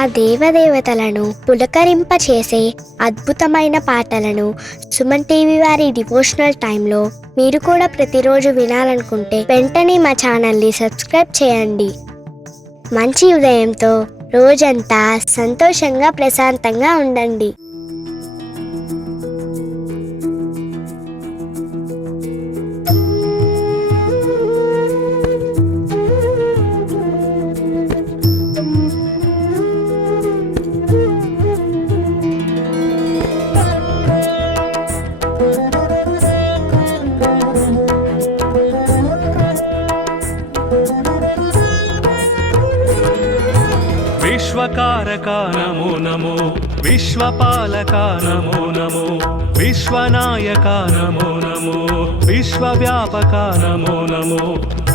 ఆ దేవదేవతలను పులకరింపచేసే అద్భుతమైన పాటలను సుమన్ టీవీ వారి డివోషనల్ టైంలో మీరు కూడా ప్రతిరోజు వినాలనుకుంటే వెంటనే మా ఛానల్ని సబ్స్క్రైబ్ చేయండి. మంచి ఉదయంతో రోజంతా సంతోషంగా ప్రశాంతంగా ఉండండి. విశ్వకారక నమో నమో, విశ్వపాలక నమో నమో, విశ్వనాయక నమో నమో, విశ్వవ్యాపక నమో నమో,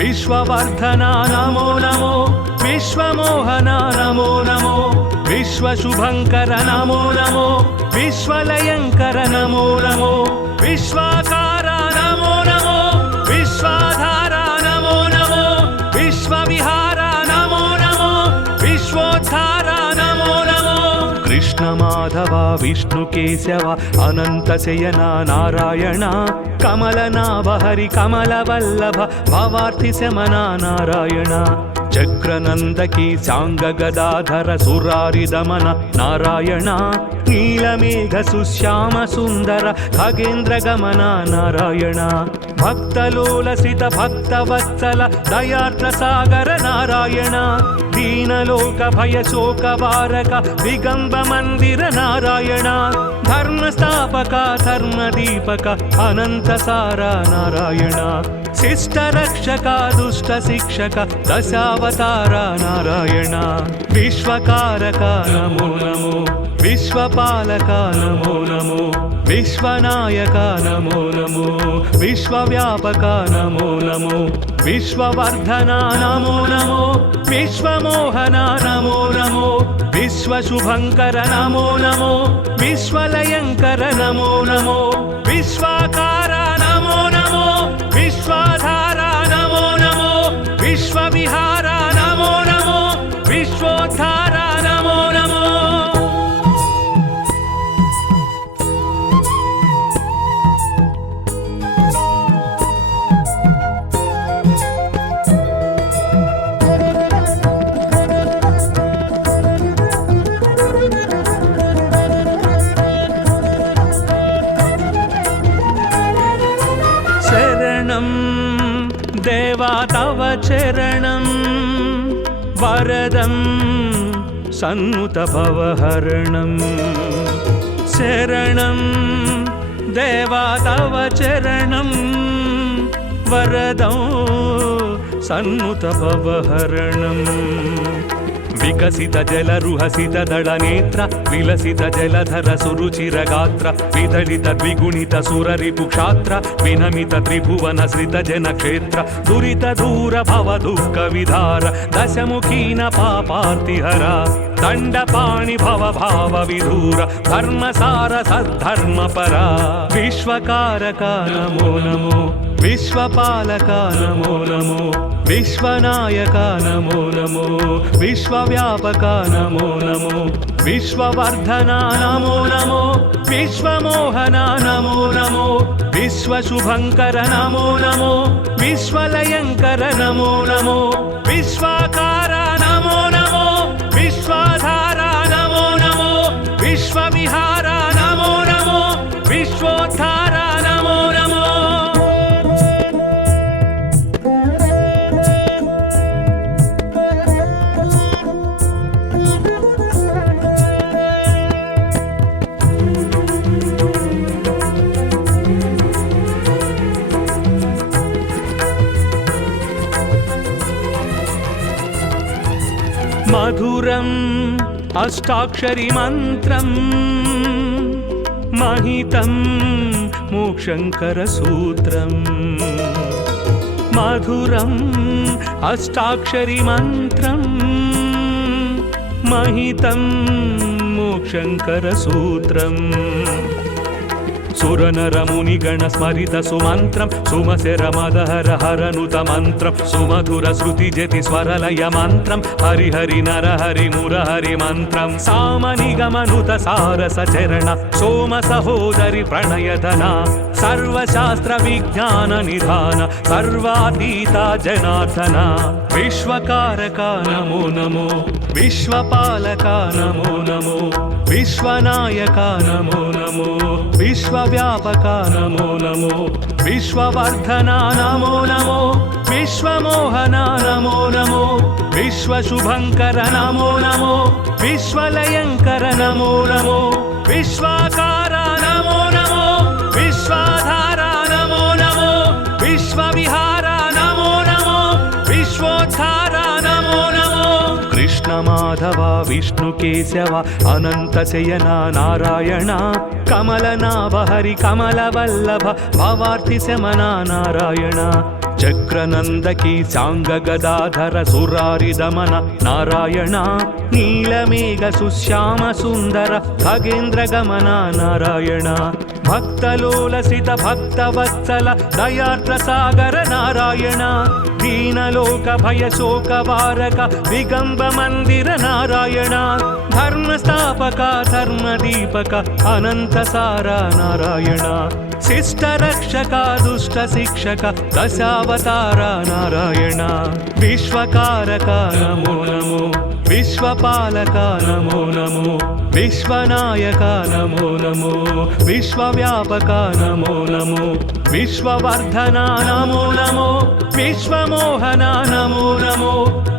విశ్వవర్ధన నమో నమో, విశ్వమోహన నమో నమో, విశ్వశుభంకర నమో నమో, విశ్వలయంకర నమో నమో, విశ్వాకార నమో నమో, విశ్వాధార నమో నమో, విశ్వవిహార నమో నమో, విశ్వోద్ధార నమో నమో. కృష్ణ మాధవ విష్ణు కేశవ అనంత శయన నారాయణ, కమలనాభ హరి కమల వల్లభ భవార్థి శమన నారాయణ, చక్రనందకి సాంగ గదాధర సురారి దమన నారాయణ, నీలమేఘ సుశ్యామ సుందర ఖగేంద్ర గమన నారాయణ, భక్తలోలసిత భక్తవత్సల దయార్ద్ర సాగర నారాయణ, దీనలోక భయ శోక వారక దిగంబ మందిర నారాయణ, ధర్మస్థాపక ధర్మదీపక అనంత సార నారాయణ, శిష్ట రక్షక దుష్ట శిక్షక దశావతార నారాయణ, విశ్వకారక నమో నమో, విశ్వపాలక నమో నమో, విశ్వనాయక నమో నమో, విశ్వవ్యాపక నమో నమో, విశ్వవర్ధన నమో నమో, విశ్వమోహన నమో నమో, విశ్వశుభంకర నమో నమో, విశ్వలయంకర నమో నమో, విశ్వాకార నమో నమో, విశ్వాధార నమో నమో, విశ్వవిహార నమో నమో, విశ్వోద్ధార నమో నమో. శరణం దేవా తవ చరణం, వరదం సన్నుత భవహరణం, శరణం దేవా తవ చరణం, వరదం సన్నుత భవహరణం, వికసిత జలరుహసిత దళ నేత్ర విలసిత జలధర సురుచిర గాత్ర, విదళిత ద్విగుణిత సురరిపు క్షాత్ర, వినమిత త్రిభువన శ్రిత జన క్షేత్ర, దురిత దూర భవ దుఃఖ విధార, దశముఖీన పాపార్తిహర, దండపాణి భవ భావ విధూర, ధర్మసార సద్ధర్మపర, విశ్వకారక నమో నమో, విశ్వపాలక నమో నమో, విశ్వనాయక నమో నమో, విశ్వవ్యాపక నమో నమో, విశ్వవర్ధన నమో నమో, విశ్వమోహన నమో నమో, విశ్వశుభంకర నమో నమో, విశ్వలయంకర నమో నమో, విశ్వాకార నమో నమో, విశ్వాధార నమో నమో, విశ్వవిహార నమో నమో, విశ్వోద్ధార నమో నమో. మధురం అష్టాక్షరి మంత్రం, మహితం మోక్షంకర సూత్రం, మధురం అష్టాక్షరి మంత్రం, మహితం మోక్షంకర సూత్రం, సురనరమునిగణ స్మరిత సుమంత్రం సుమశర మదహర హరనుత మంత్రం సుమధుర శృతి జతి స్వరలయ మంత్రం హరిహరి నరహరి మురహరి మంత్రం సామనిగమనుత సారస చరణ సోమ సహోదరి ప్రణయధన సర్వశాస్త్ర విజ్ఞాన నిధాన సర్వాతీత జనార్దన విశ్వకారక నమో నమో విశ్వపాలక నమో నమో విశ్వనాయక నమో నమో విశ్వవ్యాపక నమో నమో విశ్వవర్ధన నమో నమో విశ్వమోహన నమో నమో విశ్వశుభంకర నమో నమో విశ్వలయంకర నమో నమో విశ్వాకార నమో నమో విశ్వాధార నమో నమో విశ్వవిహార నమో నమో విశ్వోద్ధార నమో నమో కృష్ణ మాధవ విష్ణు కేశవ అనంత శయన నారాయణ కమలనాభ హరి కమల వల్లభ భవార్తి శమన నారాయణ చక్రనందకి సాంగ గదాధర సురారి దమన నారాయణ నీలమేఘ సుశ్యామ సుందర ఖగేంద్ర గమన నారాయణ భక్తలోలసిత భక్తవత్సల దయార్ద్ర సాగర నారాయణ దీనలోక భయ శోక వారక దిగంబ మందిర నారాయణ ధర్మస్థాపక ధర్మదీపక అనంత సార నారాయణ శిష్ట రక్షక దుష్ట శిక్షక దశావతార నారాయణ విశ్వకారక నమో నమో విశ్వపాలక నమో నమో విశ్వనాయక నమో నమో విశ్వవ్యాపక నమో నమో విశ్వవర్ధన నమో నమో విశ్వమోహన నమో నమో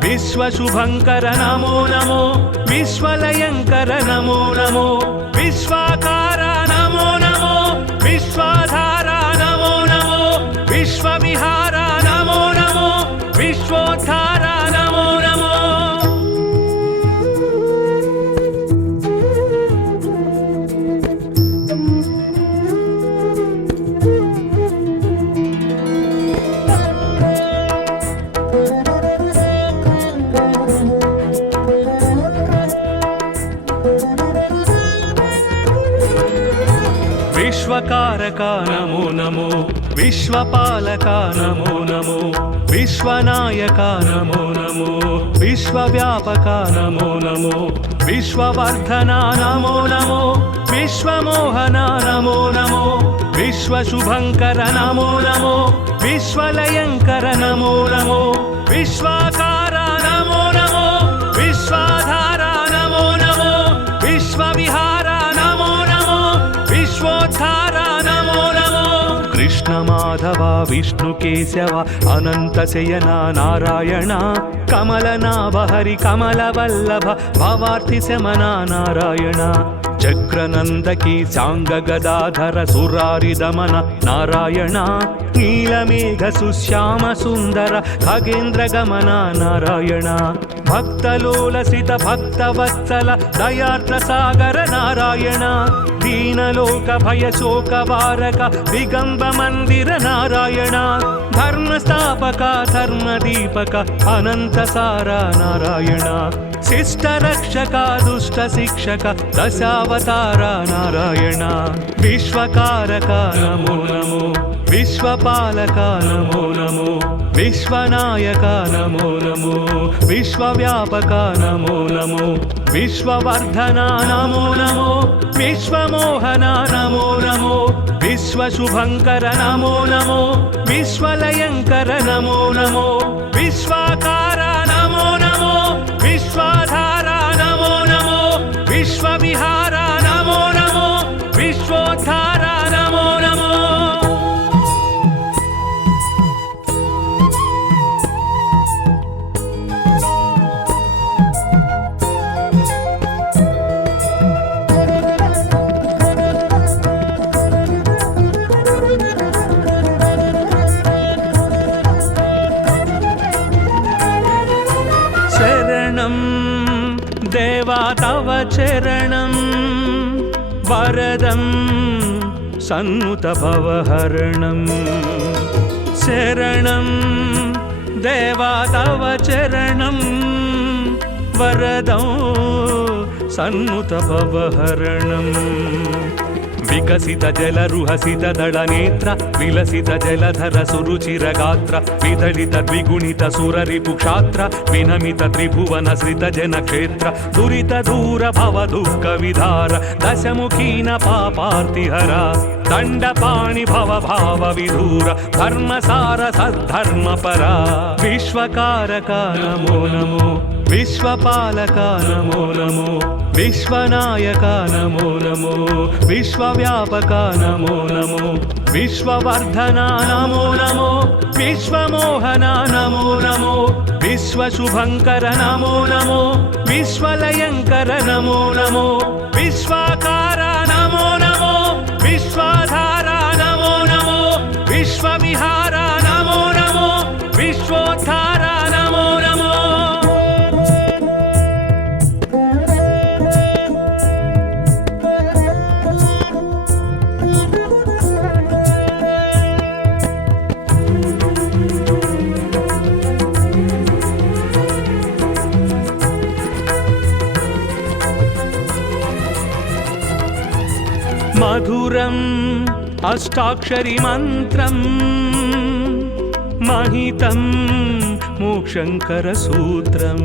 విశ్వశుభంకర నమో నమో విశ్వలయంకర నమో నమో విశ్వాకార నమో నమో విశ్వాధార నమో నమో విశ్వవిహార నమో నమో విశ్వోద్ధార నమో నమో విశ్వకారక నమో నమో విశ్వపాలక నమో నమో విశ్వనాయక నమో నమో విశ్వవ్యాపక నమో నమో విశ్వవర్ధన నమో నమో విశ్వమోహన నమో నమో విశ్వశుభంకర నమో నమో విశ్వలయంకర నమో నమో విశ్వాకార నమో నమో విశ్వాధార నమో నమో విశ్వవిహార నమో నమో విశ్వోద్ధార నమో నమో కృష్ణ మాధవ విష్ణు కేశవ అనంత శయన నారాయణ కమలనాభ హరి కమల వల్లభ భవార్తి శమన నారాయణ చక్రనందకి సాంగ గదాధర సురారి దమన నారాయణ నీలమేఘ సుశ్యామ సుందర ఖగేంద్ర గమన నారాయణ భక్తలోలసిత భక్తవత్సల దయార్ద్ర సాగర నారాయణ దీనలోక భయ శోక వారక దిగంబ మందిర నారాయణ ధర్మస్థాపక ధర్మదీపక అనంత సార నారాయణ శిష్ట రక్షక దుష్ట శిక్షక దశావతార నారాయణ విశ్వకారక నమో నమో విశ్వపాలక నమో నమో విశ్వనాయక నమో నమో విశ్వవ్యాపక నమో నమో విశ్వవర్ధన నమో నమో విశ్వమోహన నమో నమో విశ్వశుభంకర నమో నమో విశ్వలయంకర నమో నమో విశ్వాకార నమో నమో విశ్వాధార నమో నమో విశ్వవిహార నమో నమో విశ్వోద్ధార నమో నమో శరణం దేవా తవ చరణం వరదం సన్నుత భవహరణం శరణం దేవా తవ చరణం వరదం సన్నుత భవహరణం వికసిత జలరుహసిత దళనేత్ర విలసిత జలధర సురుచిరగాత్ర విదళిత ద్విగుణిత సురరిపు క్షాత్ర వినమిత త్రిభువన శ్రిత జన క్షేత్ర దురిత దూర భవ దుఃఖ విధార దశముఖీన పాపార్తిహర దండపాణి భవ భావ విధూర ధర్మసార సద్ధర్మ పరా విశ్వకారక నమో నమో విశ్వపాలక నమో నమో విశ్వనాయక నమో నమో విశ్వవ్యాపక నమో నమో విశ్వవర్ధన నమో నమో విశ్వమోహన నమో నమో విశ్వశుభంకర నమో నమో విశ్వలయంకర నమో నమో విశ్వాకార నమో నమో విశ్వాధార నమో నమో విశ్వవిహార నమో నమో విశ్వోద్ధార నమో నమో మధురం అష్టాక్షరి మంత్రం మహితం మోక్షంకర సూత్రం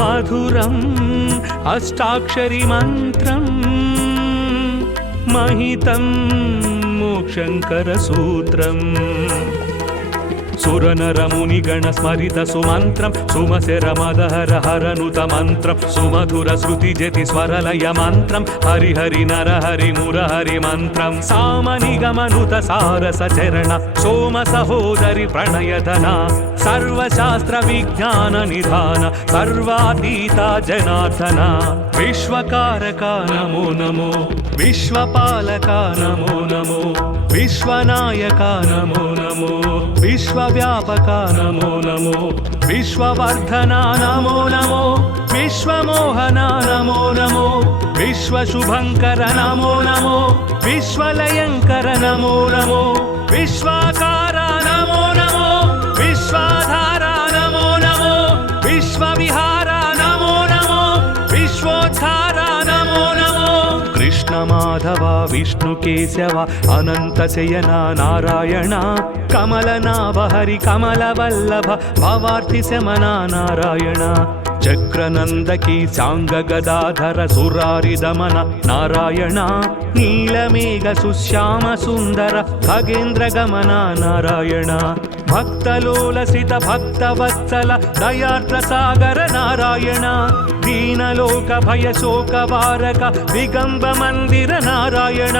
మధురం అష్టాక్షరి మంత్రం మహితం మోక్షంకర సూత్రం సురనరముని గణ స్మరిత సుమంత్రం సుమశర మదహర హరనుత మంత్రం సుమధుర శృతి జతి స్వరలయ మంత్రం హరిహరి నరహరి మురహరి మంత్రం సామనిగమనుత సారస చరణ సోమ సహోదరి ప్రణయధన సర్వశాస్త్ర విజ్ఞాన నిధాన సర్వాతీత జనార్దన విశ్వకారక నమో నమో విశ్వపాలక నమో నమో విశ్వనాయక నమో నమో విశ్వవ్యాపక నమో నమో విశ్వవర్ధన నమో నమో విశ్వమోహన నమో నమో విశ్వశుభంకర నమో నమో విశ్వలయంకర నమో నమో విశ్వాకార నమో నమో విశ్వాధార నమో నమో విశ్వవిహార నమో నమో విశ్వోద్ధార నమో నమో కృష్ణ మాధవ విష్ణు కేశవ అనంత శయన నారాయణ కమలనాభ హరి కమల వల్లభ భవార్తి శమన నారాయణ చక్రనందకి సాంగ గదాధర సురారి దమన నారాయణ నీలమేఘ సుశ్యామ సుందర ఖగేంద్ర గమన నారాయణ భక్తలోలసిత భక్తవత్సల దయార్ద్ర సాగర నారాయణ దీనలోక భయ శోక వారక దిగంబ మందిర నారాయణ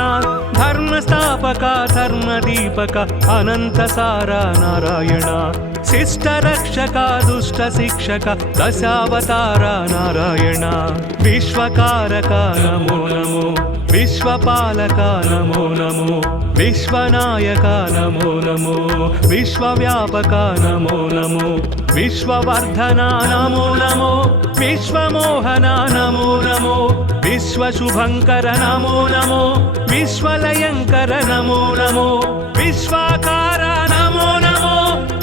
ధర్మస్థాపక ధర్మదీపక అనంత సార నారాయణ శిష్ట రక్షక దుష్ట శిక్షక దశావతార నారాయణ విశ్వకారక నమో నమో విశ్వపాలక నమో నమో విశ్వనాయక నమో నమో విశ్వవ్యాపక నమో నమో విశ్వవర్ధన నమో నమో విశ్వమోహన నమో నమో విశ్వశుభంకర నమో నమో విశ్వలయంకర నమో నమో విశ్వాకార నమో నమో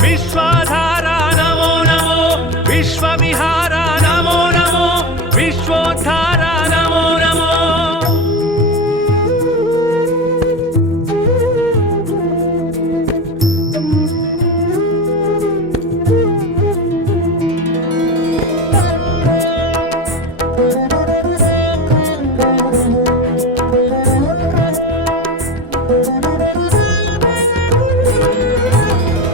విశ్వాధార నమో నమో విశ్వవిహార నమో నమో విశ్వోద్ధార నమో నమో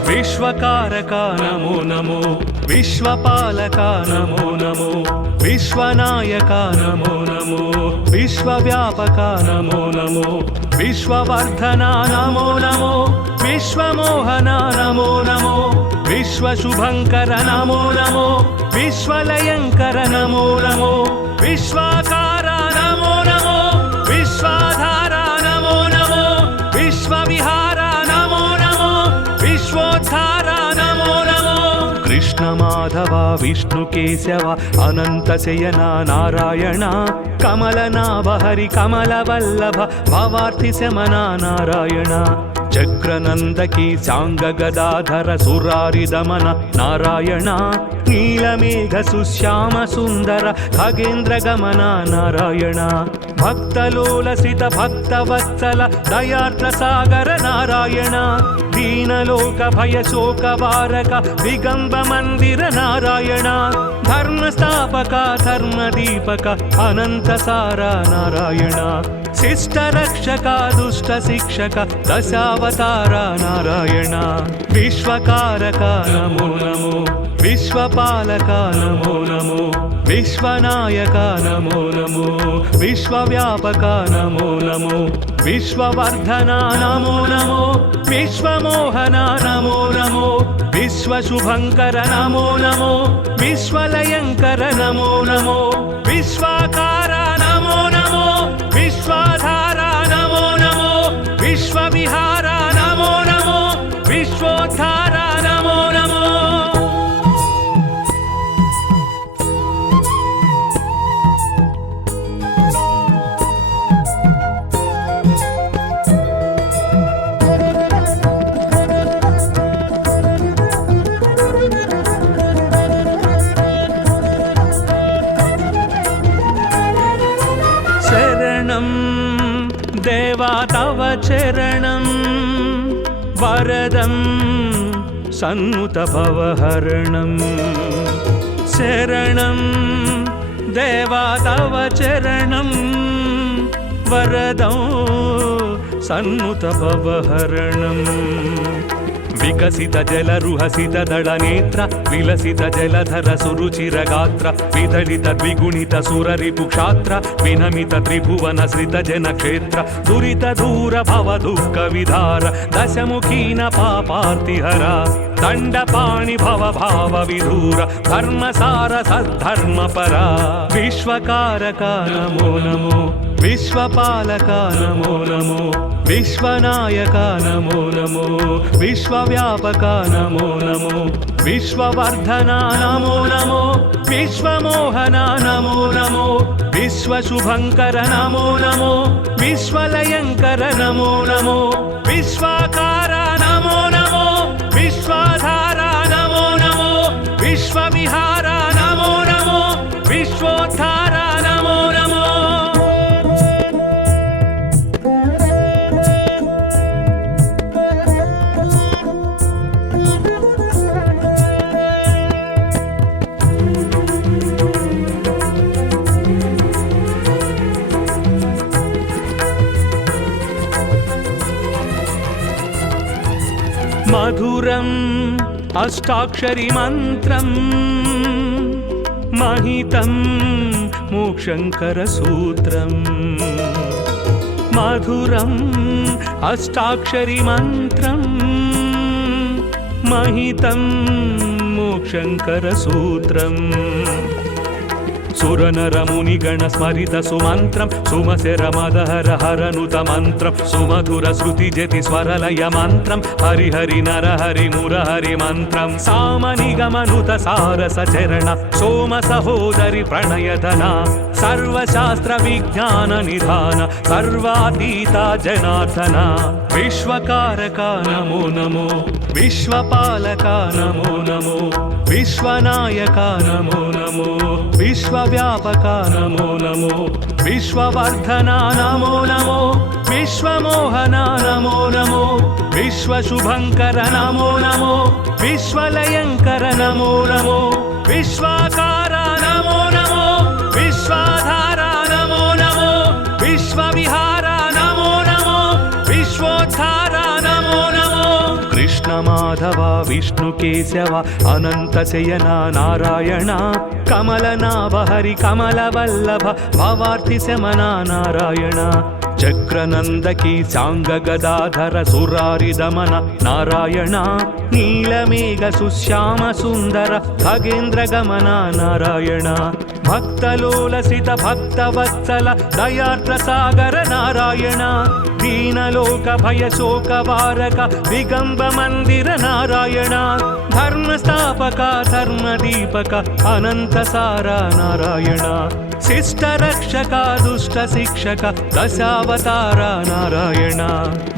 విశ్వకారక నమో నమో విశ్వపాలక నమో నమో విశ్వనాయక నమో నమో విశ్వవ్యాపక నమో నమో విశ్వవర్ధన నమో నమో విశ్వమోహన నమో నమో విశ్వశుభంకర నమో నమో విశ్వలయంకర నమో నమో విశ్వాకార నమో నమో విశ్వాధార నమో నమో విశ్వవిహార నమో నమో విశ్వోద్ధార నమో నమో కృష్ణ మాధవ విష్ణు కేశవ అనంత శయన నారాయణ కమలనాభ హరి కమల వల్లభ భవార్తి శమన నారాయణ చక్రనందకి సాంగ గదాధర సురారి దమన నారాయణ నీలమేఘ సుశ్యామ సుందర ఖగేంద్ర గమన నారాయణ భక్తలోలసిత భక్తవత్సల దయార్ద్ర సాగర నారాయణ దీనలోక భయ శోక వారక దిగంబ మందిర నారాయణ ధర్మస్థాపక ధర్మదీపక అనంత సార నారాయణ శిష్ట రక్షక దుష్ట శిక్షక దశావతార నారాయణ విశ్వకారక నమో నమో విశ్వపాలక నమో నమో విశ్వనాయక నమో నమో విశ్వవ్యాపక నమో నమో విశ్వవర్ధన నమో నమో విశ్వమోహన నమో నమో విశ్వశుభంకర నమో నమో విశ్వలయంకర నమో నమో విశ్వాకార నమో నమో విశ్వాధార నమో నమో విశ్వవిహార నమో నమో విశ్వోద్ధార నమో నమో దేవా తవ చరణం వరదం సన్నుత భవహరణం శరణం దేవా తవ చరణం వరదం సన్నుత భవహరణం వికసిత జలరుహసిత దళ నేత్ర విలసిత జలధర సురుచిర గాత్ర విదళిత ద్విగుణిత సురరిపు క్షాత్ర వినమిత త్రిభువన శ్రిత జన క్షేత్ర దురిత దూర భవ దుఃఖ విధార దశముఖీన పాపార్తిహర దండపాణి భవ భావ విధూర ధర్మసార సద్ధర్మ పరా విశ్వకారక నమో నమో విశ్వపాలక నమో నమో విశ్వనాయక నమో నమో విశ్వవ్యాపక నమో నమో విశ్వవర్ధన నమో నమో విశ్వమోహన నమో నమో విశ్వశుభంకర నమో నమో విశ్వలయంకర నమో నమో విశ్వాకార నమో నమో విశ్వాధార నమో నమో విశ్వవిహార నమో నమో విశ్వోద్ధార నమో నమో మధురం అష్టాక్షరి మంత్రం మహితం మోక్షంకర సూత్రం మధురం అష్టాక్షరి మంత్రం మహితం మోక్షంకర సూత్రం సురనరముని గణ స్మరిత సుమంత్రం సుమశర మదహర హరనుత మంత్రం సుమధుర శృతి జతి స్వరలయ మంత్రం హరిహరి నరహరి మురహరి మంత్రం సామనిగమనుత సారస చరణ సోమ సహోదరి ప్రణయధన సర్వశాస్త్ర విజ్ఞాన నిధాన సర్వాతీత జనార్దన విశ్వకారక నమో నమో విశ్వపాలక నమో నమో విశ్వనాయక నమో నమో విశ్వవ్యాపక నమో నమో విశ్వవర్ధన నమో నమో విశ్వమోహన నమో నమో విశ్వశుభంకర నమో నమో విశ్వలయంకర నమో నమో విశ్వాకార నమో నమో విశ్వాధార నమో నమో విశ్వవిహార నమో నమో విశ్వోద్ధార నమో నమో కృష్ణ మాధవ విష్ణు కేశవ అనంత శయన నారాయణ కమలనాభ హరి కమల వల్లభ భవార్తి శమన నారాయణ చక్రనందకి సాంగ గదాధర సురారి దమన నారాయణ నీలమేఘ సుశ్యామ సుందర ఖగేంద్ర గమన నారాయణ భక్తలోలసిత భక్తవత్సల దయార్ద్ర సాగర నారాయణ दीनलोक भय शोक वारक दिगंब मंदिर नारायण धर्मस्थापक धर्मदीपक अनंत सारा नारायण शिष्ट रक्षक दुष्ट शिक्षक दशावतार नारायण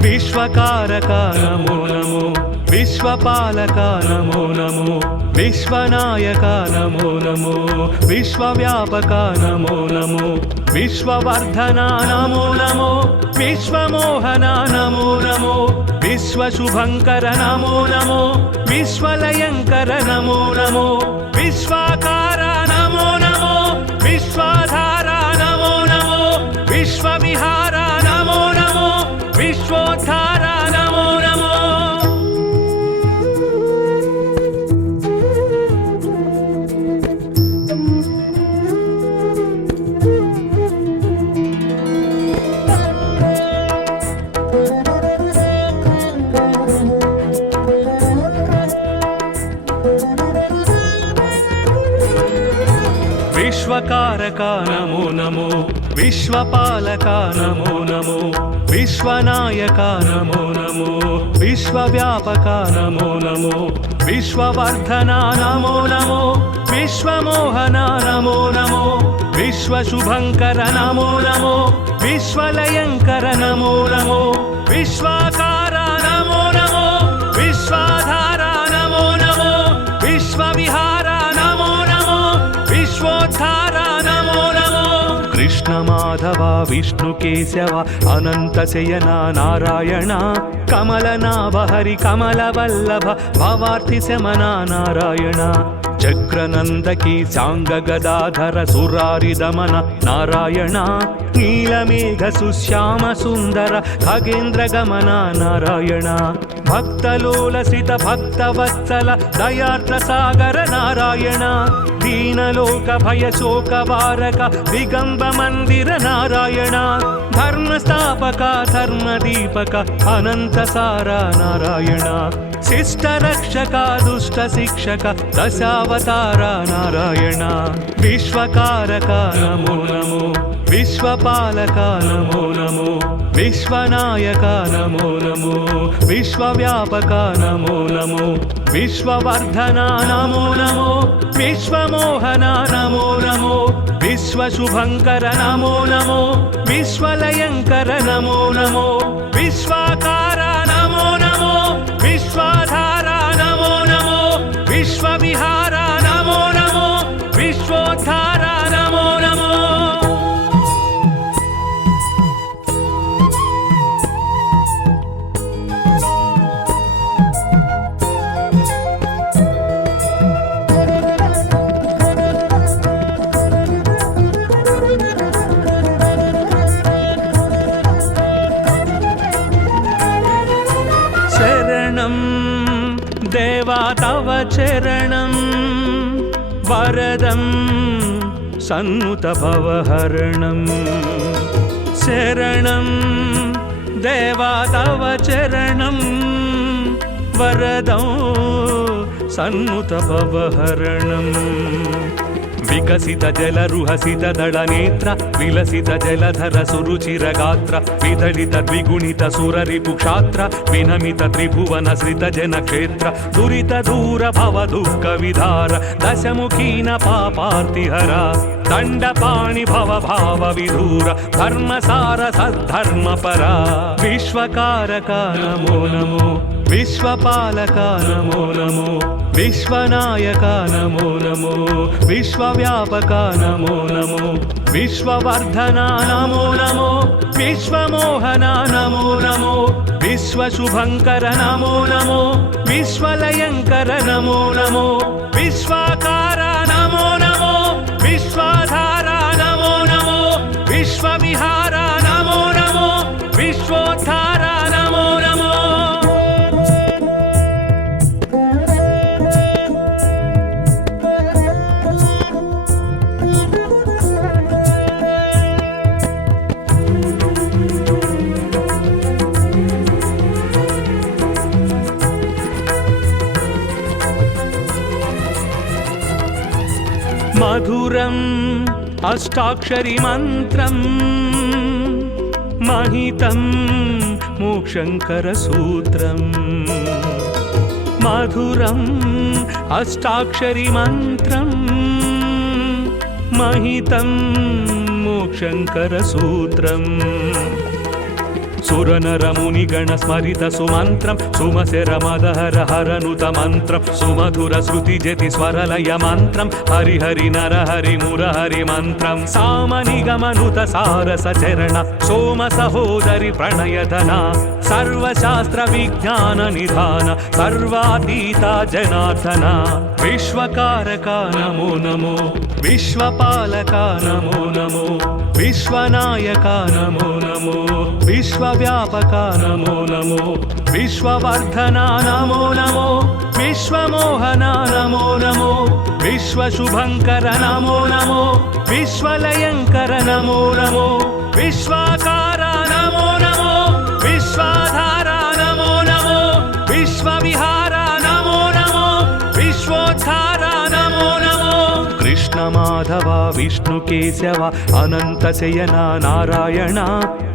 विश्वकारक नमो नमो विश्वपालक नमो नमो विश्वनायक नमो नमो विश्वव्यापक नमो नमो विश्ववर्धन नमो नमो विश्वमोहन नमो नमो विश्वशुभंकर नमो नमो विश्वलयंकर नमो नमो विश्वाकार नमो नमो विश्वाधार नमो नमो विश्वविहार नमो नमो विश्वोद्धार नमो नमो विश्वकारक नमो नमो विश्वपालक नमो नमो विश्वनायक नमो नमो विश्वव्यापक नमो नमो विश्ववर्धन नमो नमो विश्वमोहन नमो नमो विश्वशुभंकर नमो नमो विश्वलयंकर नमो नमो विश्वाकार नमो नमो विश्वाधार नमो नमो विश्वविहार नमो नमो विश्वोद्धार नमो नमो कृष्ण माधव विष्णु केशव अनंत शयन नारायण कमलनाभ हरि कमल वल्लभ भवार्ति शमन नारायण चक्रनंदकी सांग गदाधर सुरारि दमन नारायण नीलमेघ सुश्याम सुंदर खगेन्द्र गमन नारायण भक्तलोलसित भक्तवत्सल दयार्द्र सागर नारायण दीनलोक भय शोक वारक दिगंब मंदिर नारायण धर्मस्थापक धर्मदीपक अनंत सारा नारायण शिष्ट रक्षक दुष्ट शिक्षक दशावतार नारायण विश्वकारक नमो नमो विश्वपालक नमो नमो विश्वनायक नमो नमो विश्वव्यापक नमो नमो विश्ववर्धन नमो नमो विश्वमोहन नमो नमो विश्वशुभंकर नमो नमो विश्वलयंकर नमो नमो विश्वाकार नमो नमो विश्वाधार नमो नमो विश्वविहार नमो नमो विश्वोद्धार नमो नमो शरणं देवा तव चरणं वरदं सन्नुत भवहरणं शरणं देवा तव चरणं वरदं सन्नुत भवहरणं विकसित जलरुहसित दळनेत्र विलसित जलधर सुरुचिर गात्र विदलित द्विगुणित सुररिपुक्षात्र विनमित त्रिभुवन श्रित जनक्षेत्र दुरित दूर भव दुःख विधार दशमुखीन पापार्तिहर दण्डपाणि भव भाव विधूर धर्मसार सद्धर्मपरा विश्वकारक नमो नमो विश्वपालक नमो नमो विश्वनायक नमो नमो विश्वव्यापक नमो नमो विश्ववर्धन नमो नमो विश्वमोहन नमो नमो विश्वशुभंकर नमो नमो विश्वलयंकर नमो नमो विश्वाकार नमो नमो विश्वाधार नमो नमो विश्वविहार नमो नमो विश्वोद्धार नमो नमो मधुरम् अष्टाक्षरी मन्त्रम् महितं मूक्षङ्करसूत्रम् मधुरम् अष्टाक्षरी मन्त्रम् महितं मूक्षङ्करसूत्रम् सुरनरमुनिगण स्मरित सुमन्त्रं सुमसेरमदहर हरनुत मन्त्रं सुमधुर श्रुतिजति स्वरलय मन्त्रं हरिहरि नरहरि मुरहरि मन्त्रं सामनिगमनुत सारसचरण सोम सहोदरि प्रणयधना सर्वशास्त्र विज्ञान निधान सर्वातीता जनार्दना विश्वकारका नमो नमो विश्वपालका नमो नमो विश्वनायका नमो नमो विश्वव्यापका नमो नमो विश्ववर्धना नमो नमो विश्वमोहना नमो नमो विश्वशुभङ्कर नमो नमो विश्वलयङ्कर नमो नमो विश्वाकारा नमो नमो विश्वाधारा नमो नमो विश्वविहारा नमो नमो विश्वोद्धारा नमो नमो कृष्ण माधव विष्णु केशव अनंत शयना नारायण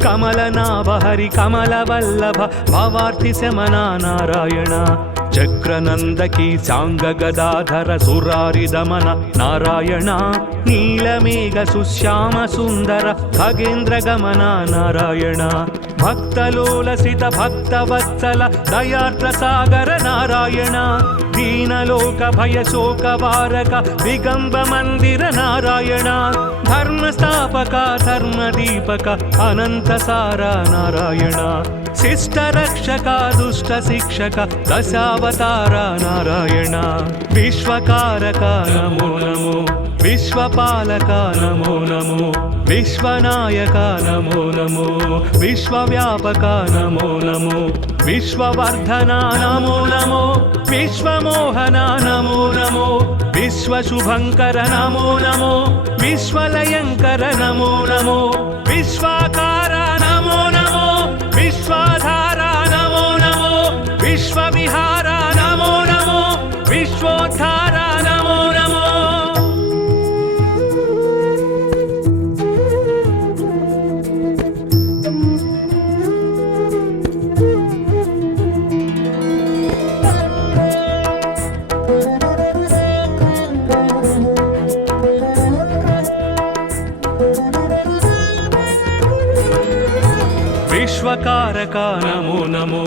कमलनाभ हरि कमलवल्लभ भवार्ति शमना नारायण चक्रनंदकी सांग गदाधर सुरारि दमन नारायण नीलमेघ सुश्याम सुंदर खगेन्द्र गमन नारायण भक्तलोलसित भक्तवत्सल दयार्द्र सागर नारायण दीनलोक भय शोक वारक दिगंब मंदिर नारायण धर्म स्थापक धर्म दीपक अनंत सारा नारायण शिष्ट रक्षक दुष्ट शिक्षक दशावतार नारायण विश्वकारक नमो नमो विश्वपालक नमो नमो विश्वनायक नमो नमो विश्वव्यापक नमो नमो विश्ववर्धना नमो नमो विश्वमोहना नमो नमो विश्वशुभङ्कर नमो नमो विश्वलयङ्कर नमो नमो विश्वाकारा नमो नमो विश्वाधारा नमो नमो विश्वविहारा नमो नमो विश्वोद्धारा नमो नमो विश्वकारका नमो नमो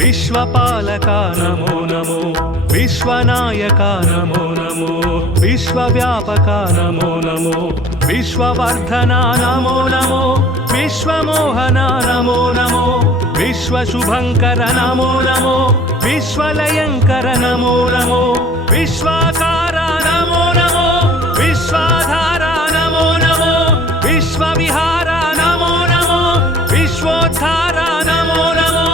विश्वपालका नमो नमो विश्वनायका नमो नमो विश्वव्यापका नमो नमो विश्ववर्धना नमो नमो विश्वमोहना नमो नमो विश्वशुभङ्कर नमो नमो विश्वलयङ्कर नमो नमो विश्वाकारा नमो नमो विश्वाधारा नमो नमो विश्वविहारा नमो नमो विश्वोद्धारा नमो नमो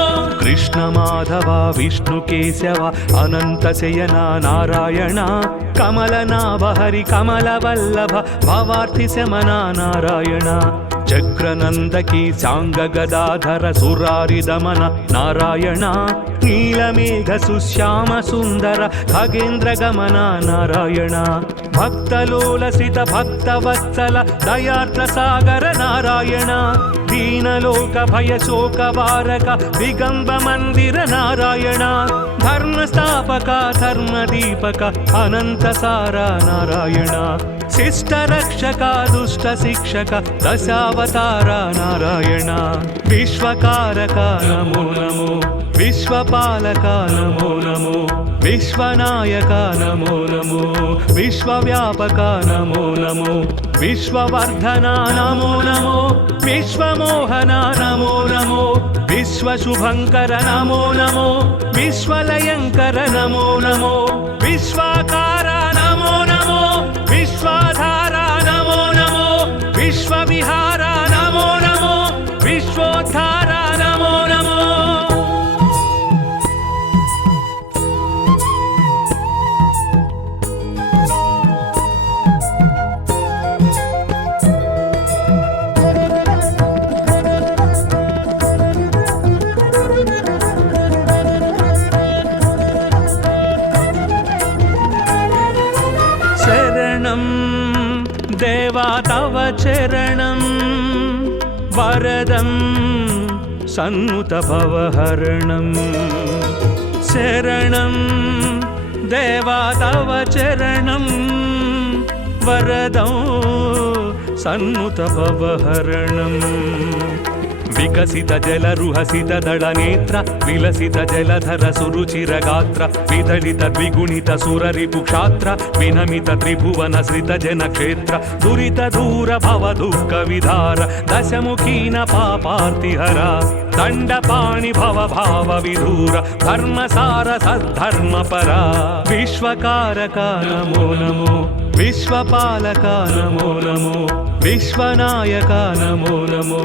कृष्ण माधव विष्णु केशव अनंत शयना नारायण कमलनाभ हरि कमलवल्लभ भवार्ति शमना नारायण चक्रनंदकी सांग गदाधर सुरारि दमन नारायण नीलमेघ सुश्याम सुंदर खगेन्द्र गमन नारायण भक्तलोलसित भक्तवत्सल दयार्द्र सागर नारायण दीनलोक भय शोक वारक दिगंब मंदिर नारायण धर्म स्थापक धर्म दीपक अनंत सारा नारायण शिष्ट रक्षक दुष्ट शिक्षक दशावतार नारायण विश्वकारक नमो नमो विश्वपालक नमो नमो विश्वनायक नमो नमो विश्वव्यापक नमो नमो विश्ववर्धना नमो नमो विश्वमोहना नमो नमो विश्वशुभङ्कर नमो नमो विश्वलयङ्कर नमो नमो विश्वाकारा नमो नमो विश्वाधारा नमो नमो विश्वविहारा नमो नमो विश्वोद्धारा नमो नमो शरणं देवा तव चरणं वरदं सन्नुतभवहरणं शरणं देवा तव चरणं वरदं सन्नुतभवहरणम् विकसित जलरुहसित दलनेत्र विलसित जलधर सुरुचिरगात्र विदलित द्विगुणित सुररिपुक्षात्र विनमित त्रिभुवन सृत जनक्षेत्र दुरित दूर भव दुःख विधार दशमुखीन पापार्तिहर दण्डपाणि भव भाव विधूर धर्मसार सद्धर्मपरा विश्वकारका नमो नमो विश्वपालका नमो नमो विश्वनायका नमो नमो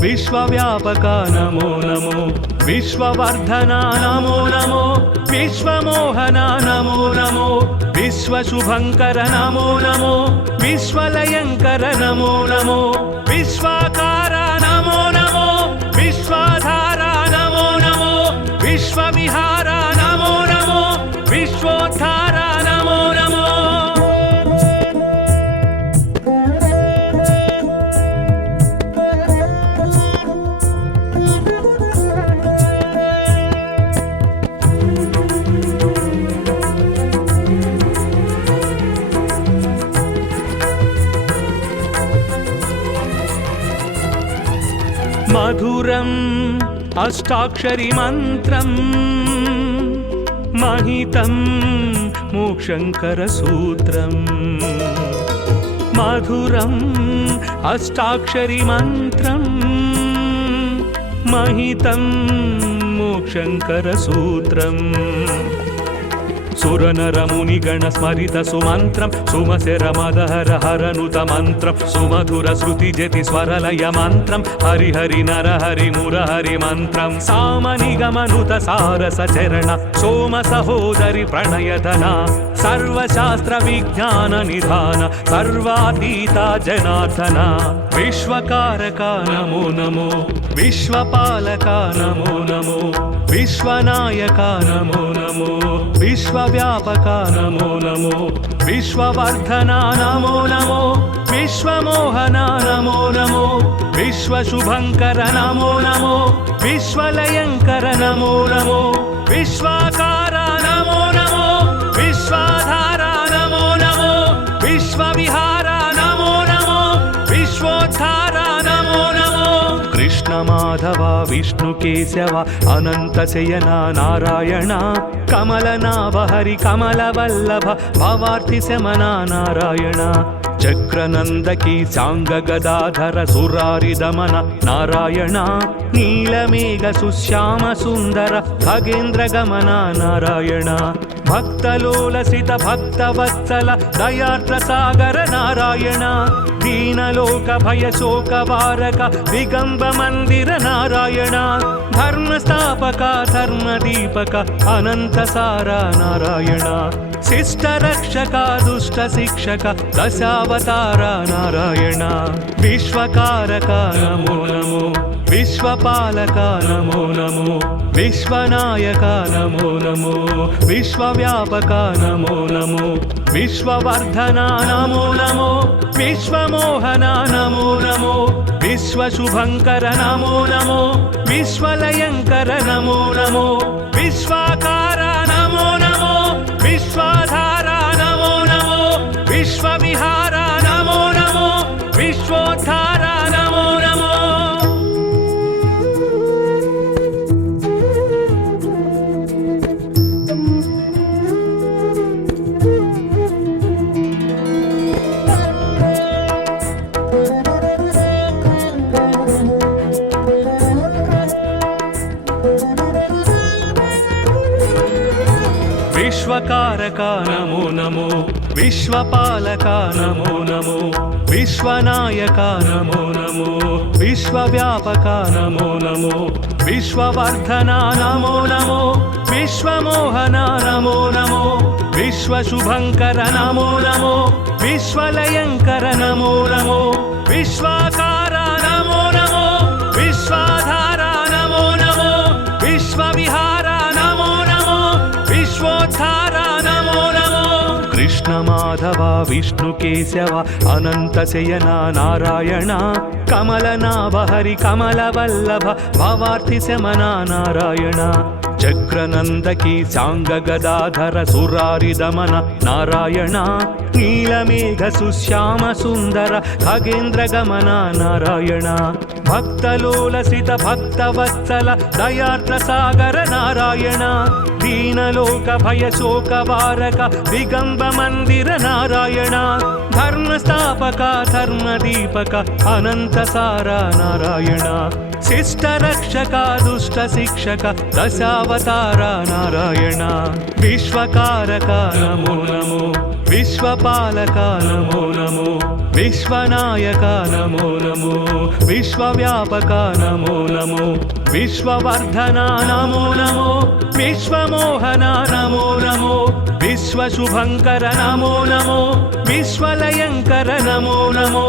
विश्वव्यापका नमो नमो विश्ववर्धना नमो नमो विश्वमोहना नमो नमो विश्वशुभङ्कर नमो नमो विश्वलयङ्कर नमो नमो विश्वाकारा नमो नमो विश्वाधारा नमो नमो विश्वविहारा नमो नमो विश्वोद्धारा नमो नमो मधुरम् अष्टाक्षरी मन्त्रं महितं मोक्षङ्करसूत्रम् मधुरम् अष्टाक्षरी मन्त्रं महितं मोक्षङ्करसूत्रम् सुरनरमुनिगण स्मरित सुमन्त्रं सुमशरमदहर हरनुत मन्त्रं सुमधुर श्रुतिजति स्वरलय मन्त्रं हरि हरि नर हरि मुरहरि मन्त्रं सामनिगमनुत सारस चरण सोम सहोदरि प्रणयधना सर्वशास्त्र विज्ञान निधान सर्वातीता जनार्दना विश्वकारका नमो नमो विश्वपालका नमो नमो विश्वनायका नमो नमो विश्वव्यापका नमो नमो विश्ववर्धना नमो नमो विश्वमोहना नमो नमो विश्वशुभङ्कर नमो नमो विश्वलयङ्कर नमो नमो विश्वाकारा नमो नमो विश्वाधारा नमो नमो विश्वविहारा नमो नमो विश्वोद्धारा नमो नमो कृष्ण माधव विष्णु केशव अनंत शयना नारायण कमलनाभ हरि कमलवल्लभ भवार्थि शमना नारायण चक्रनंदकी सांग गदाधर सुरारि दमन नारायण नीलमेघ सुश्याम सुंदर खगेन्द्र गमन नारायण भक्तलोलसित भक्तवत्सल दयार्द्र सागर नारायण दीनलोक भय शोक वारक दिगंब मंदिर नारायण धर्म स्थापक धर्म दीपक अनंत सारा नारायण शिष्ट रक्षक दुष्ट शिक्षक दशावतार नारायण विश्वकारक नमो नमो विश्वपालक नमो नमो विश्वनायक नमो नमो विश्वव्यापक नमो नमो विश्ववर्धना नमो नमो विश्वमोहना नमो नमो विश्वशुभङ्कर नमो नमो विश्वलयङ्कर नमो नमो विश्वाकारा नमो नमो विश्वाधारा नमो नमो विश्वविहारा नमो नमो विश्वोद्धारा नमो नमो विश्वकारका नमो नमो विश्वपालका नमो नमो विश्वनायका नमो नमो विश्वव्यापका नमो नमो विश्ववर्धना नमो नमो विश्वमोहना नमो नमो विश्वशुभङ्कर नमो नमो विश्वलयङ्कर नमो नमो विश्वाकारा नमो नमो विश्वाधारा नमो नमो विश्वविहारा नमो नमो विश्वोद्धारा नमो नमो कृष्ण माधव కృష్ణమాధవ విష్ణుకేశవ అనంతశయన నారాయణ కమలనాభ హరి కమలవల్లభ భవార్తి శమన నారాయణ చక్రనందకి సాంగ గదాధర సురారి దమన నారాయణ నీలమేఘ సుశ్యామ సుందర ఖగేంద్ర గమన నారాయణ భక్తలోలసిత భక్తవత్సల దయార్ద్ర సాగర నారాయణ దీనలోక భయ శోక వారక దిగంబ మందిర నారాయణ ధర్మస్థాపక ధర్మదీపక అనంత సార నారాయణ శిష్ట రక్షక దుష్ట శిక్షక దశావతార నారాయణ విశ్వకారక నమో నమో విశ్వపాలక నమో నమో విశ్వనాయక నమో నమో విశ్వవ్యాపక నమో నమో విశ్వవర్ధన నమో నమో విశ్వమోహన నమో నమో విశ్వశుభంకర నమో నమో విశ్వలయంకర నమో నమో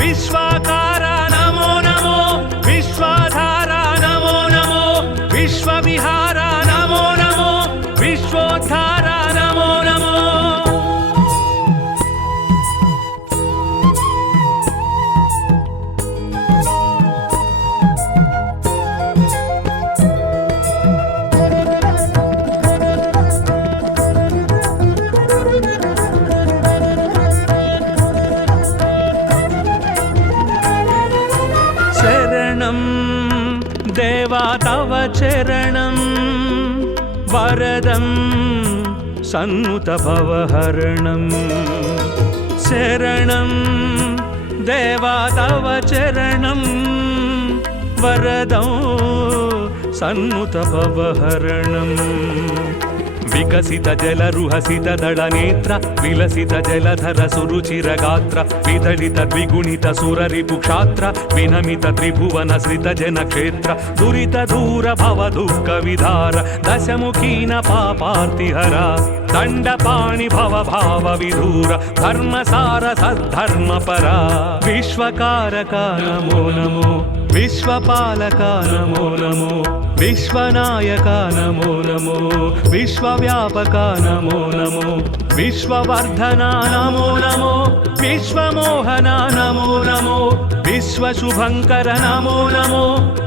విశ్వాకార నమో నమో విశ్వాధార నమో నమో విశ్వవిహార నమో నమో విశ్వోద్ధార నమో నమో శరణం దేవా తవ చరణం వరదం సన్నుత భవహరణం శరణం దేవా తవ చరణం వరదం సన్నుత భవహరణం వికసిత జలరుహసిత దళ నేత్ర విలసిత జలధర సురుచిర గాత్ర విదళిత ద్విగుణిత సురరిపు క్షాత్ర వినమిత త్రిభువన శ్రిత జన క్షేత్ర దురిత దూర భవ దుఃఖ విధార దశముఖీన పాపార్తిహర దండపాణి భవ భావ విధూర ధర్మసార సద్ధర్మపర విశ్వకారక నమో నమో విశ్వపాలక నమో నమో విశ్వనాయక నమో నమో విశ్వవ్యాపక నమో నమో విశ్వవర్ధన నమో నమో విశ్వమోహన నమో నమో విశ్వశుభంకర నమో నమో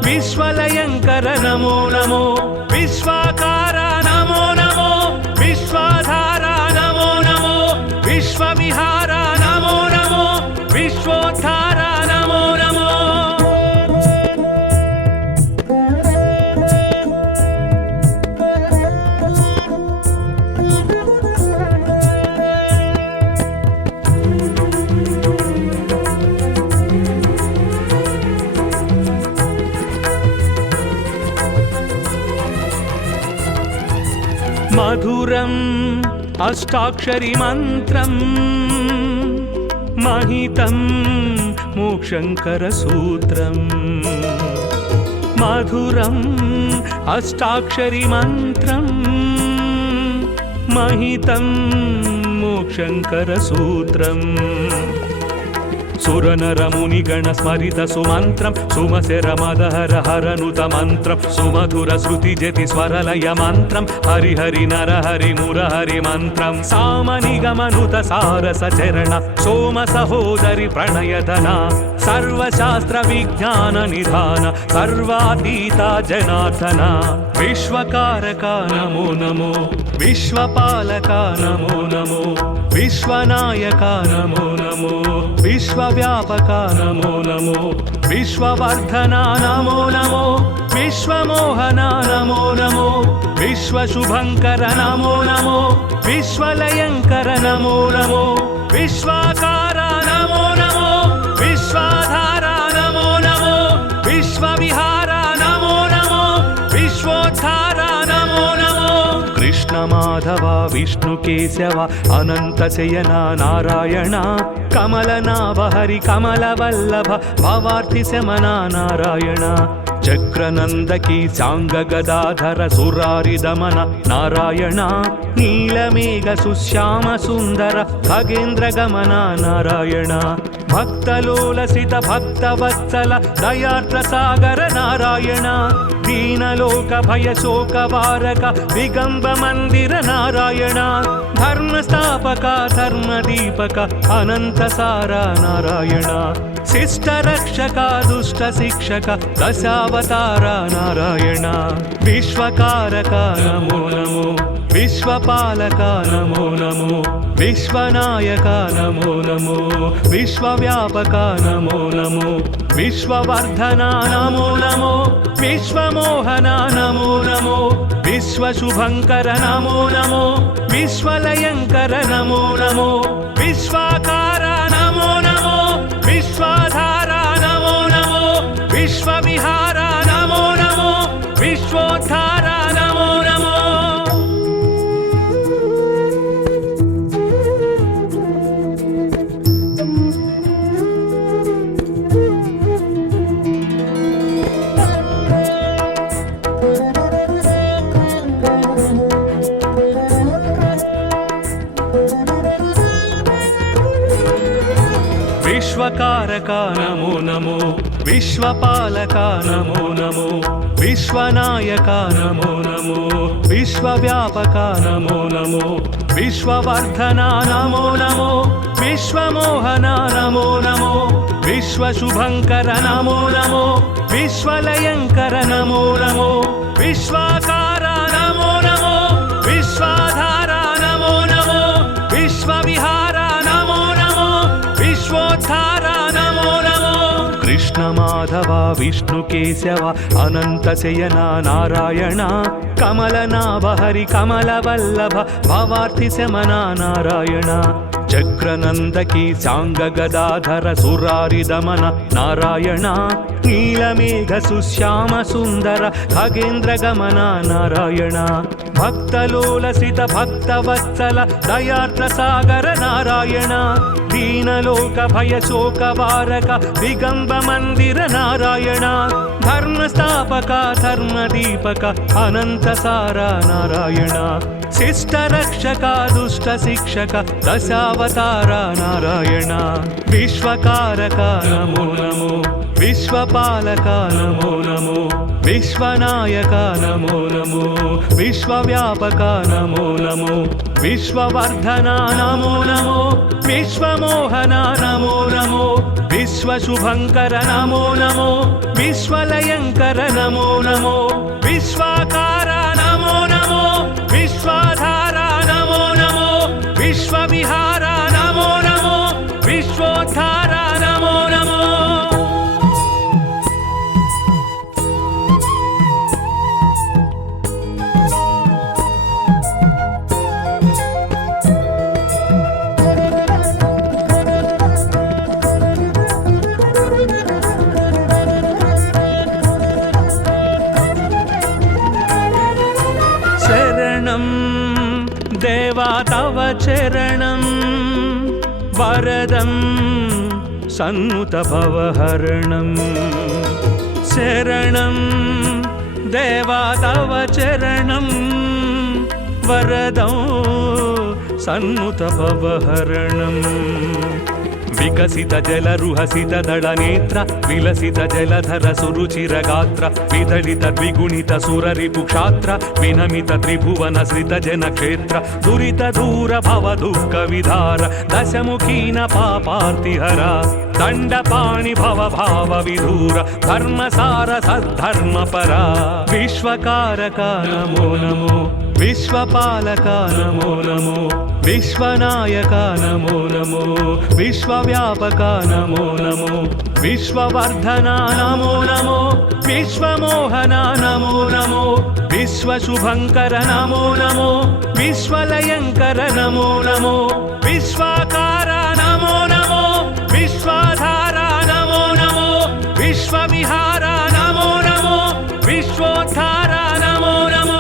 విశ్వలయంకర నమో నమో విశ్వాకార నమో నమో విశ్వాధార నమో నమో విశ్వవిహార నమో నమో విశ్వోద్ధార నమో నమో మధురం అష్టాక్షరి మంత్రం మహితం మోక్షంకర సూత్రం మధురం అష్టాక్షరి మంత్రం మహితం మోక్షంకర సూత్రం సురనరమునిగణ స్మరిత సుమంత్రం సుమశర మదహర హరనుత మంత్రం సుమధుర శృతి జతి స్వరలయ మంత్రం హరిహరి నరహరి మురహరి మంత్రం సామనిగమనుత సారస చరణ సోమ సహోదరి ప్రణయధన సర్వశాస్త్ర విజ్ఞాన నిధాన సర్వాతీత జనార్దన విశ్వకారక నమో నమో విశ్వపాలక నమో నమో విశ్వనాయక నమో నమో విశ్వవ్యాపక నమో నమో విశ్వవర్ధన నమో నమో విశ్వమోహన నమో నమో విశ్వశుభంకర నమో నమో విశ్వలయంకర నమో నమో విశ్వాకార నమో నమో విశ్వాధార నమో నమో విశ్వవిహార నమో నమో విశ్వోద్ధార నమో నమో కృష్ణమాధవ విష్ణుకేశవ అనంతశయన నారాయణ కమలనాభ హరి కమలవల్లభ భవార్తి శమన నారాయణ చక్రనందకి సాంగ గదాధర సురారి దమన నారాయణ నీలమేఘ సుశ్యామ సుందర ఖగేంద్ర గమన నారాయణ భక్తలోలసిత భక్తవత్సల దయార్ద్ర సాగర నారాయణ దీనలోక భయ శోక వారక దిగంబ మందిర నారాయణ ధర్మ స్థాపక ధర్మ దీపక అనంత సార నారాయణ శిష్ట రక్షక దుష్ట శిక్షక దశావతార నారాయణ విశ్వకారక నమో నమో విశ్వపాలక నమో నమో విశ్వనాయక నమో నమో విశ్వవ్యాపక నమో నమో విశ్వవర్ధన నమో నమో విశ్వమోహన నమో నమో విశ్వశుభంకర నమో నమో విశ్వలయంకర నమో నమో విశ్వాకార నమో నమో విశ్వాధార నమో నమో విశ్వవిహార నమో నమో విశ్వోద్ధార నమో నమో విశ్వకారక నమో నమో విశ్వపాలక నమో నమో విశ్వనాయక నమో నమో విశ్వవ్యాపక నమో నమో విశ్వవర్ధన నమో నమో విశ్వమోహన నమో నమో విశ్వశుభంకర నమో నమో విశ్వలయంకర నమో నమో విశ్వాకార నమో నమో విశ్వాధార నమో నమో విశ్వవిహార నమో నమో విశ్వోద్ధార నమో నమో కృష్ణ మాధవ విష్ణు కేశవ అనంత శయన నారాయణ కమలనాభ హరి కమల వల్లభ భవార్తి శమన నారాయణ చక్రనందకి సాంగ గదాధర సురారి దమన నారాయణ నీలమేఘ సుశ్యామ సుందర ఖగేంద్ర గమన నారాయణ భక్తలోలసిత భక్తవత్సల దయార్ద్ర సాగర నారాయణ దీనలోక భయ శోక వారక దిగంబ మందిర నారాయణ ధర్మ స్థాపక ధర్మ దీపక అనంత సార నారాయణ శిష్ట రక్షక దుష్ట శిక్షక దశావతార నారాయణ విశ్వకారక నమో నమో విశ్వపాలక నమో నమో విశ్వనాయక నమో నమో విశ్వవ్యాపక నమో నమో విశ్వవర్ధన నమో నమో విశ్వమోహన నమో నమో విశ్వశుభంకర నమో నమో విశ్వలయంకర నమో నమో విశ్వాకార నమో నమో విశ్వాధార నమో నమో విశ్వవిహార నమో నమో విశ్వోద్ధార నమో నమో శరణం దేవా తవ చరణం వరదం సన్నుత భవహరణం శరణం దేవా తవ చరణం వరదం సన్నుత భవహరణం వికసిత జలరుహసిత దళ నేత్ర విలసిత జలధర సురుచిర గాత్ర విదళిత ద్విగుణిత సురరిపు క్షాత్ర వినమిత త్రిభువన శ్రిత జన క్షేత్ర దురిత దూర భవ దుఃఖ విధార దశముఖీన పాపార్తిహర దండపాణి భవ భావ విధూర ధర్మసార సద్ధర్మ పరా విశ్వకారక నమో నమో విశ్వపాలక నమో నమో విశ్వనాయక నమో నమో విశ్వవ్యాపక నమో నమో విశ్వవర్ధన నమో నమో విశ్వమోహన నమో నమో విశ్వశుభంకర నమో నమో విశ్వలయంకర నమో నమో విశ్వాకార నమో నమో విశ్వాధార నమో నమో విశ్వవిహార నమో నమో విశ్వోద్ధార నమో నమో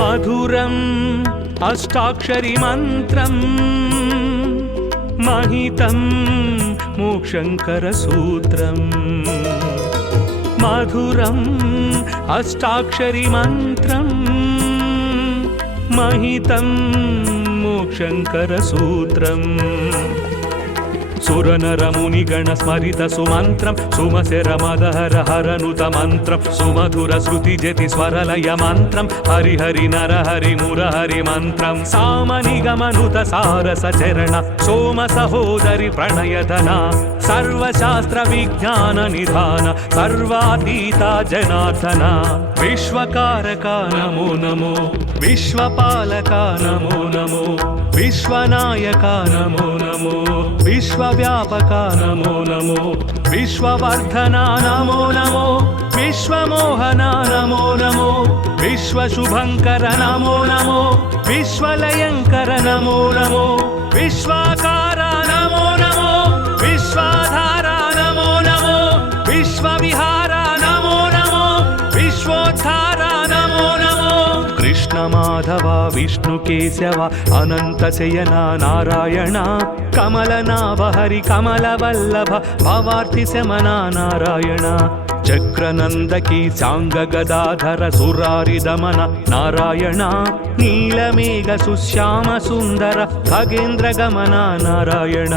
మధురం అష్టాక్షరి మంత్రం మహితం మోక్షంకర సూత్రం మధురం అష్టాక్షరి మంత్రం మహితం మోక్షంకర సూత్రం సురనరమునిగణ స్మరిత సుమంత్రం సుమశరమదహర హరనుత మంత్రం సుమధుర శృతి జతి స్వరలయ మంత్రం హరిహరి నరహరి మురహరి మంత్రం సామనిగమనుత సారస చరణ సోమ సహోదరి ప్రణయధన సర్వశాస్త్ర విజ్ఞాన నిధాన సర్వాతీత జనార్దన విశ్వకారక నమో నమో విశ్వపాలక నమో నమో విశ్వనాయక నమో నమో విశ్వవ్యాపక నమో నమో విశ్వవర్ధన నమో నమో విశ్వమోహన నమో నమో విశ్వశుభంకర నమో నమో విశ్వలయంకర నమో నమో విశ్వాకార నమో నమో విశ్వాధార నమో నమో విశ్వవిహార నమో నమో విశ్వోద్ధార నమో నమో కృష్ణ మాధవ విష్ణు కేశవ అనంత శయన నారాయణ కమలనాభ హరి కమల వల్లభ భవార్తి శమన నారాయణ చక్రనందకి సాంగ గదాధర సురారి దమన నారాయణ నీలమేఘ సుశ్యామ సుందర ఖగేంద్ర గమన నారాయణ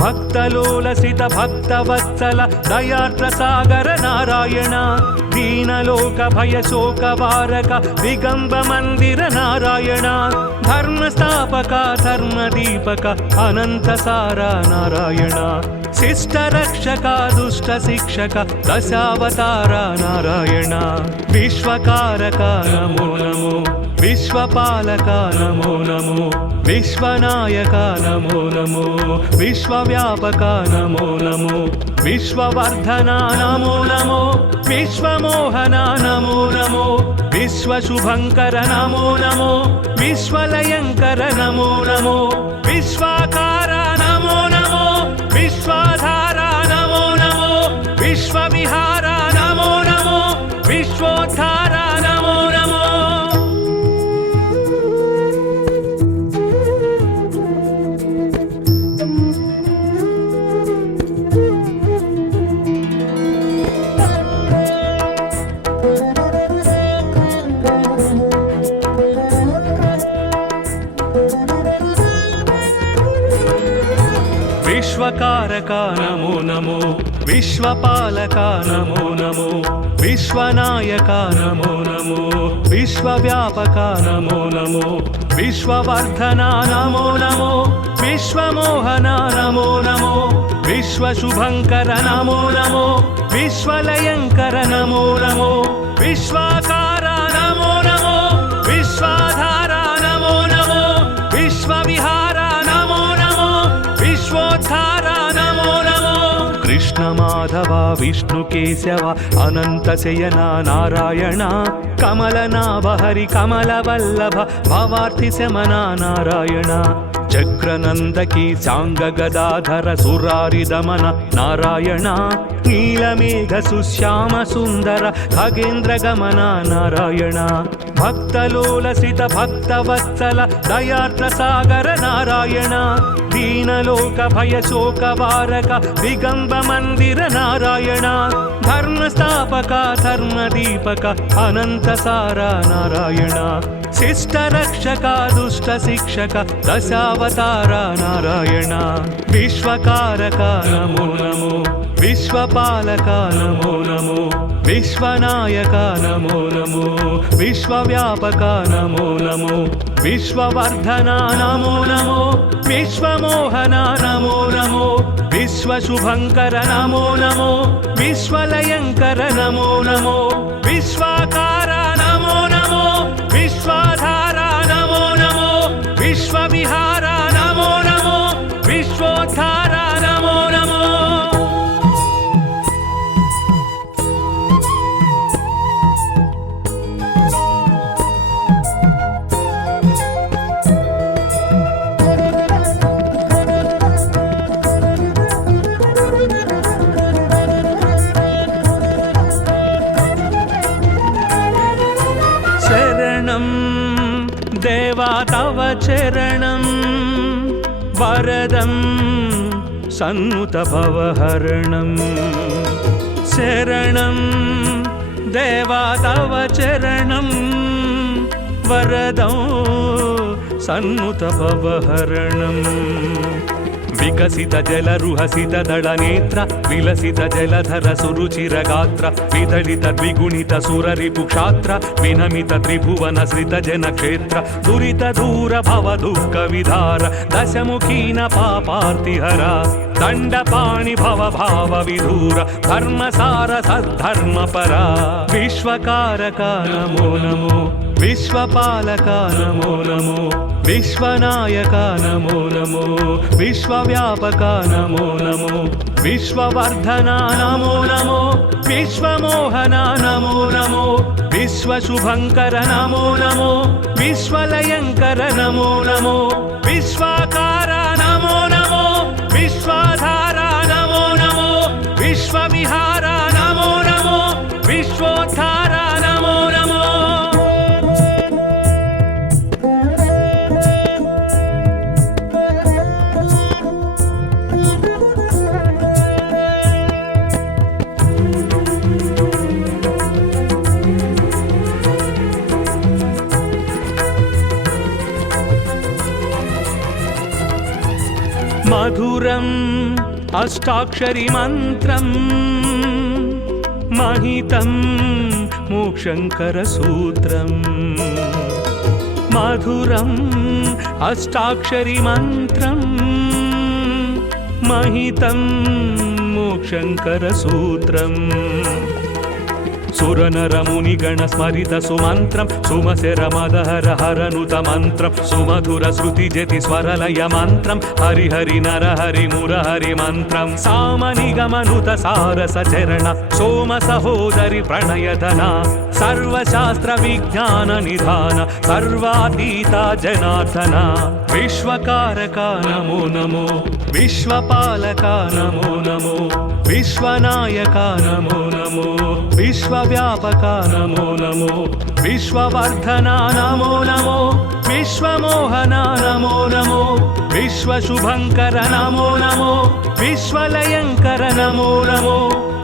భక్తలోలసిత భక్తవత్సల దయార్ద్ర సాగర నారాయణ దీనలోక భయ శోక వారక దిగంబ మందిర నారాయణ ధర్మస్థాపక ధర్మదీపక అనంత సార నారాయణ శిష్ట రక్షక దుష్ట శిక్షక దశావతార నారాయణ విశ్వకారక నమో నమో విశ్వపాలక నమో నమో విశ్వనాయక నమో నమో విశ్వవ్యాపక నమో నమో విశ్వవర్ధన నమో నమో విశ్వమోహన నమో నమో విశ్వశుభంకర నమో నమో విశ్వలయంకర నమో నమో విశ్వాకార నమో నమో విశ్వాధార నమో నమో విశ్వవిహార నమో నమో విశ్వోద్ధార నమో నమో విశ్వకారక నమో నమో విశ్వపాలక నమో నమో విశ్వనాయక నమో నమో విశ్వవ్యాపక నమో నమో విశ్వవర్ధన నమో నమో విశ్వమోహన నమో నమో విశ్వశుభంకర నమో నమో విశ్వలయంకర నమో నమో విశ్వాకార నమో నమో విశ్వాధార నమో నమో విశ్వవిహార నమో నమో విశ్వోద్ధార నమో నమో కృష్ణ మాధవ విష్ణు కేశవ అనంత శయన నారాయణ కమలనాభ హరి కమల వల్లభ భవార్తి శమన నారాయణ చక్రనందకి సాంగ గదాధర సురారి దమన నారాయణ నీలమేఘ సుశ్యామ సుందర ఖగేంద్ర గమన నారాయణ భక్తలోలసిత భక్తవత్సల దయార్ద్ర సాగర నారాయణ దీనలోక భయ శోక వారక దిగంబ మందిర నారాయణ ధర్మస్థాపక ధర్మదీపక అనంత సార నారాయణ శిష్ట రక్షక దుష్ట శిక్షక దశావతార నారాయణ విశ్వకారక నమో నమో విశ్వపాలక నమో నమో విశ్వనాయక నమో నమో విశ్వవ్యాపక నమో నమో విశ్వవర్ధన నమో నమో విశ్వమోహన నమో నమో విశ్వశుభంకర నమో నమో విశ్వలయంకర నమో నమో విశ్వాకార నమో నమో విశ్వాధార నమో నమో విశ్వవిహార నమో నమో విశ్వోద్ధార నమో నమో శరణం तव चरणं वरदं सन्नुत भवहरणं शरणं देवा तव चरणं वरदं सन्नुत भवहरणं विकसित जलरुहसित दलनेत्र विलसित जलधर सुरुचिरगात्र विदलित द्विगुणित सुररिपुक्षात्र विनमित त्रिभुवन श्रित जनक्षेत्र दुरित दूर भव दुःख विधार दशमुखीन पापार्तिहरा दण्डपाणि भव भाव विधूर धर्मसार सद्धर्मपरा विश्वकारका नमो नमो विश्वपालका नमो नमो विश्वनायका नमो नमो विश्वव्यापका नमो नमो विश्ववर्धना नमो नमो विश्वमोहना नमो नमो विश्वशुभङ्कर नमो नमो विश्वलयङ्कर नमो नमो विश्वाकारा नमो नमो विश्वाधारा नमो नमो विश्वविहारा नमो नमो विश्वोद्धारा नमो नमो मधुरम् अष्टाक्षरी मन्त्रम् महितं मोक्षङ्करसूत्रम् मधुरम् अष्टाक्षरी मन्त्रम् महितं मोक्षङ्करसूत्रम् सुरनरमुनिगण स्मरित सुमन्त्रं सुमसेर मदहर हरनुत मन्त्रं सुमधुर श्रुति जति स्वरलय मन्त्रं हरि हरि नर हरि मुरहरि मन्त्रं सामनिगमनुत सारस चरण सोम सहोदरि प्रणयधना सर्वशास्त्र विज्ञान निधान सर्वातीता जनार्दना विश्वकारका नमो नमो विश्वपालका नमो नमो विश्वनायका नमो नमो विश्वव्यापका नमो नमो विश्ववर्धना नमो नमो विश्वमोहना नमो नमो विश्वशुभङ्कर नमो नमो विश्वलयङ्कर नमो नमो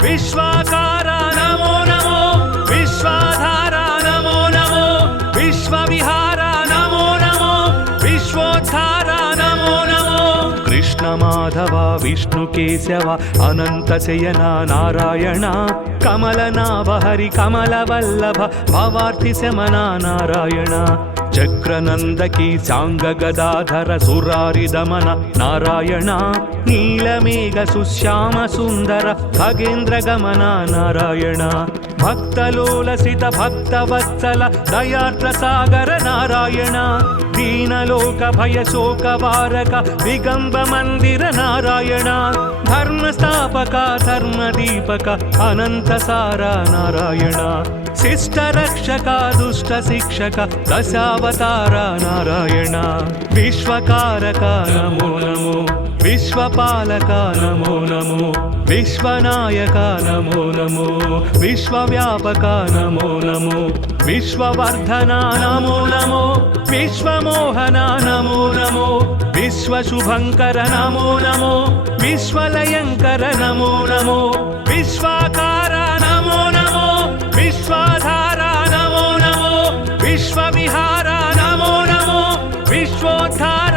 विश्वाकारा नमो नमो विश्वाधारा नमो नमो विश्वविहारा नमो नमो विश्वोद्धारा नमो नमो कृष्ण माधव विष्णु केशव अनंत शयना नारायण कमलनाभ हरि कमलवल्लभ भवार्ति शमना नारायण चक्रनंदकी सांग गदाधर सुरारि दमन नारायण नीलमेघ सुश्याम सुंदर खगेन्द्र गमन नारायण भक्तलोलसित भक्तवत्सल दयार्द्र सागर नारायण दीनलोक भय शोक वारक दिगंब मंदिर नारायण धर्मस्थापक धर्मदीपक अनंत सारा नारायण शिष्ट रक्षक दुष्ट शिक्षक दशावतार नारायण विश्वकारक नमो नमो विश्वपालक नमो नमो विश्वनायक नमो नमो विश्वव्यापक नमो नमो विश्ववर्धना नमो नमो विश्वमोहना नमो नमो विश्वशुभङ्कर नमो नमो विश्वलयङ्कर नमो नमो विश्वाकारा नमो नमो विश्वाधारा नमो नमो विश्वविहारा नमो नमो विश्वोद्धारा